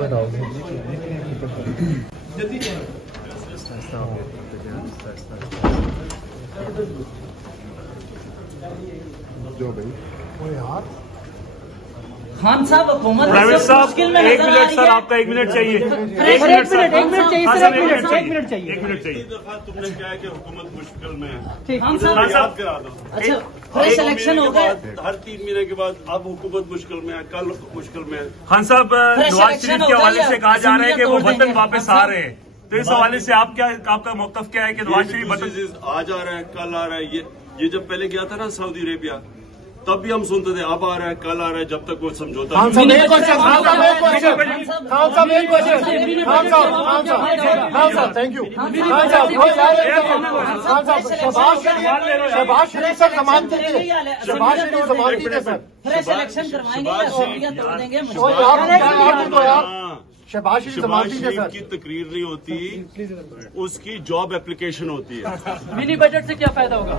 जो भाई वो यार खान साहब हुकूमत प्राइवेट साहब मुश्किल में 1 मिनट सर, आपका 1 मिनट चाहिए। एक मिनट चाहिए। तुमने क्या है कि हुकूमत मुश्किल में है। खान साहब याद करा दो। अच्छा, फ्रेश इलेक्शन हो गए। हर 3 महीने के बाद अब हुकूमत मुश्किल में है, कल मुश्किल में है। खान साहब, नवाज शरीफ के हवाले से कहा जा रहा है कि वो वतन वापस आ रहे हैं, तो इस हवाले से आपका मौकफ क्या है कि नवाज शरीफ आज आ रहा है, कल आ रहा है। ये जब पहले गया था ना सऊदी अरेबिया, तब भी हम सुनते थे अब आ रहा है, कल आ रहा है, जब तक वो समझौता खान साहब एक क्वेश्चन थैंक यू खान साहब शहबाज शरीफ सर जमानती थे, शहबाज शरीफ जमानती थे सर। फ्रेश इलेक्शन करवाएंगे या ओपिया तोड़ देंगे? शहबाज शरीफ जमानती थे सर। की तकरीर नहीं होती, उसकी जॉब एप्लीकेशन होती है। मिनी बजट से क्या फायदा होगा?